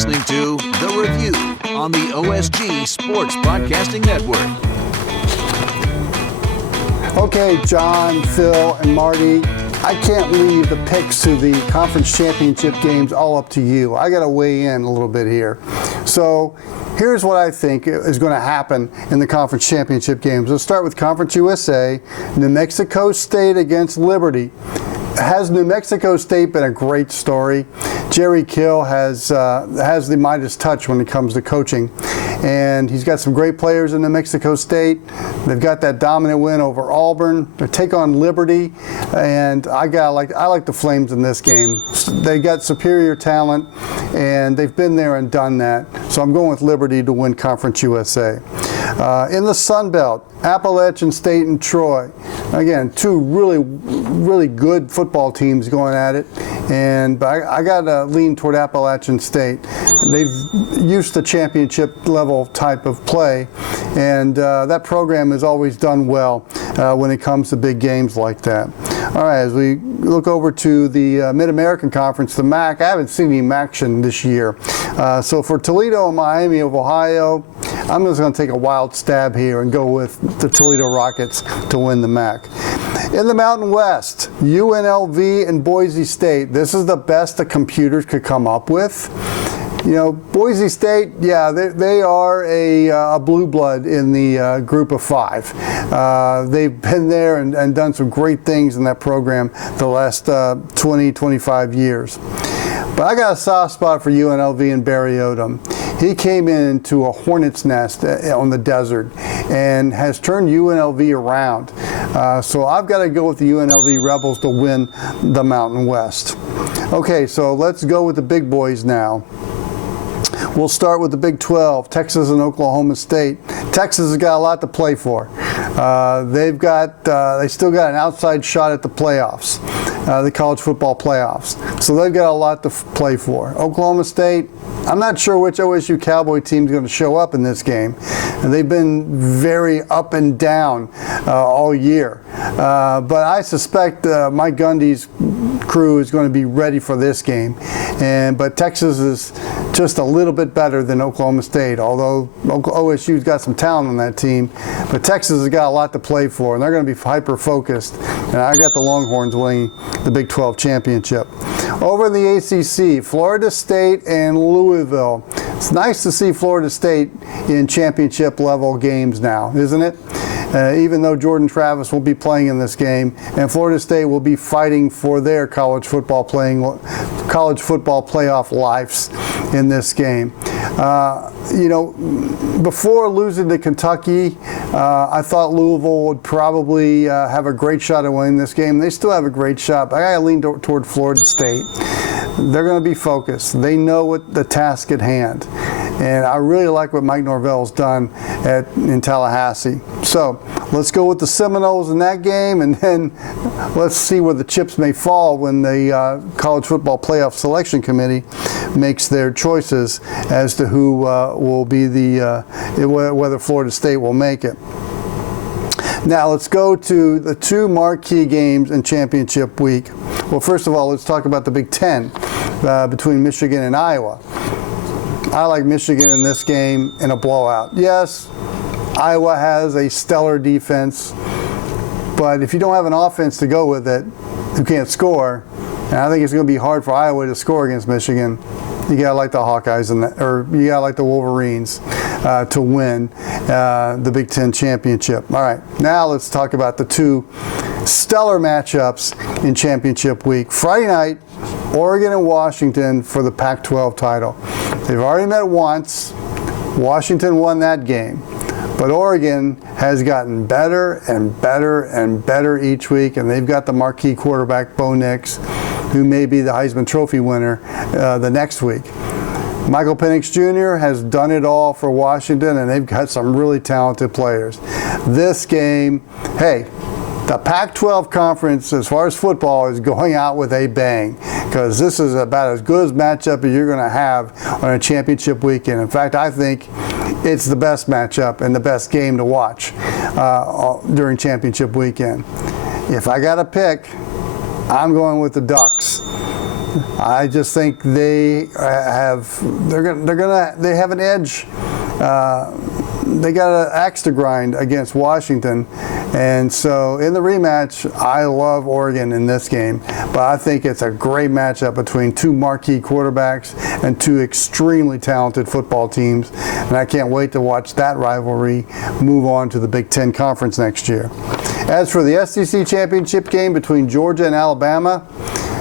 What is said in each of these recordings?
listening to The Review on the OSG Sports Podcasting Network. Okay, John, Phil, and Marty, I can't leave the picks to the conference championship games all up to you. I got to weigh in a little bit here. So here's what I think is going to happen in the conference championship games. Let's start with Conference USA, New Mexico State against Liberty. Has New Mexico State been a great story? Jerry Kill has the Midas touch when it comes to coaching, and he's got some great players in New Mexico State. They've got that dominant win over Auburn. They take on Liberty, and I like the Flames in this game. They got superior talent, and they've been there and done that. So I'm going with Liberty to win Conference USA. In the Sun Belt, Appalachian State and Troy. Again, two really good football teams going at it, but I got to lean toward Appalachian State. They've used the championship level type of play, and that program has always done well when it comes to big games like that. All right, as we look over to the Mid-American Conference, the MAC, I haven't seen any action this year. So for Toledo and Miami of Ohio, I'm just going to take a wild stab here and go with the Toledo Rockets to win the MAC. In the Mountain West, UNLV and Boise State. This is the best the computers could come up with. You know, Boise State, yeah, they are a blue blood in the group of five. They've been there and done some great things in that program the last 20, 25 years. But I got a soft spot for UNLV and Barry Odom. He came into a hornet's nest on the desert and has turned UNLV around. So I've got to go with the UNLV Rebels to win the Mountain West. Okay, so let's go with the big boys now. We'll start with the Big 12, Texas and Oklahoma State. Texas has got a lot to play for. They still got an outside shot at the playoffs, the college football playoffs. So they've got a lot to play for. Oklahoma State, I'm not sure which OSU Cowboy team is going to show up in this game. They've been very up and down all year. But I suspect Mike Gundy's crew is going to be ready for this game. But Texas is just a little bit better than Oklahoma State, although OSU's got some talent on that team. But Texas has got a lot to play for, and they're going to be hyper-focused. And I got the Longhorns winning the Big 12 championship. Over in the ACC, Florida State and Louisville. It's nice to see Florida State in championship-level games now, isn't it? Even though Jordan Travis will be playing in this game, and Florida State will be fighting for their college football playoff lives in this game. Before losing to Kentucky, I thought Louisville would probably have a great shot at winning this game. They still have a great shot, but I got to lean toward Florida State. They're going to be focused. They know what the task at hand. And I really like what Mike Norvell's done in Tallahassee. So let's go with the Seminoles in that game, and then let's see where the chips may fall when the College Football Playoff Selection Committee makes their choices as to who will be whether Florida State will make it. Now let's go to the two marquee games in championship week. Well, first of all, let's talk about the Big Ten between Michigan and Iowa. I like Michigan in this game in a blowout. Yes, Iowa has a stellar defense, but if you don't have an offense to go with it, who can't score, and I think it's going to be hard for Iowa to score against Michigan, you got to like the Hawkeyes or you got to like the Wolverines to win the Big Ten championship. All right, now let's talk about the two stellar matchups in championship week. Friday night, Oregon and Washington for the Pac-12 title. They've already met once. Washington won that game. But Oregon has gotten better and better and better each week, and they've got the marquee quarterback, Bo Nix, who may be the Heisman Trophy winner the next week. Michael Penix Jr. has done it all for Washington, and they've got some really talented players. This game, hey, the Pac-12 conference, as far as football, is going out with a bang, because this is about as good a matchup as you're going to have on a championship weekend. In fact, I think it's the best matchup and the best game to watch during championship weekend. If I got to pick, I'm going with the Ducks. I just think they have an edge. They got an axe to grind against Washington, and so in the rematch, I love Oregon in this game, but I think it's a great matchup between two marquee quarterbacks and two extremely talented football teams, and I can't wait to watch that rivalry move on to the Big Ten Conference next year. As for the SEC championship game between Georgia and Alabama,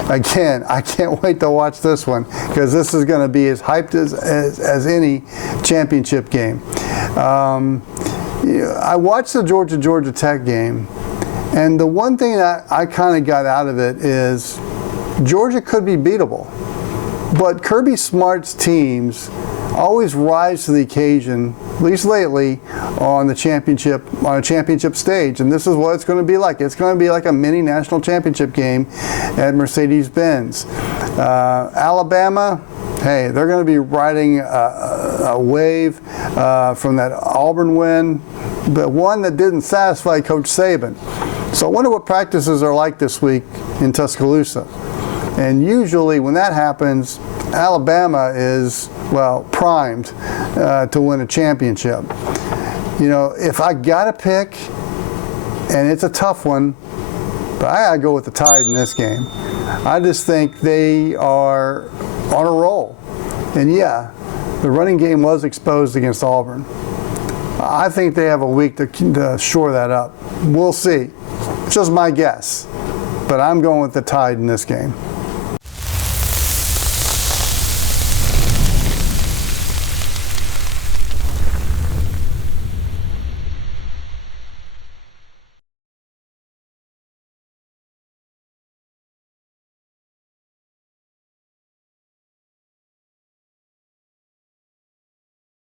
again, I can't wait to watch this one because this is going to be as hyped as any championship game. I watched the Georgia Tech game, and the one thing that I kind of got out of it is Georgia could be beatable, but Kirby Smart's teams always rise to the occasion, at least lately, on a championship stage, and this is what it's going to be like. It's going to be like a mini national championship game at Mercedes-Benz. Alabama, hey, they're going to be riding a wave from that Auburn win, but one that didn't satisfy Coach Saban. So I wonder what practices are like this week in Tuscaloosa. And usually when that happens, Alabama is, well, primed to win a championship. You know, if I got to pick, and it's a tough one, but I got to go with the Tide in this game. I just think they are on a roll. And yeah, the running game was exposed against Auburn. I think they have a week to shore that up. We'll see. It's just my guess. But I'm going with the Tide in this game.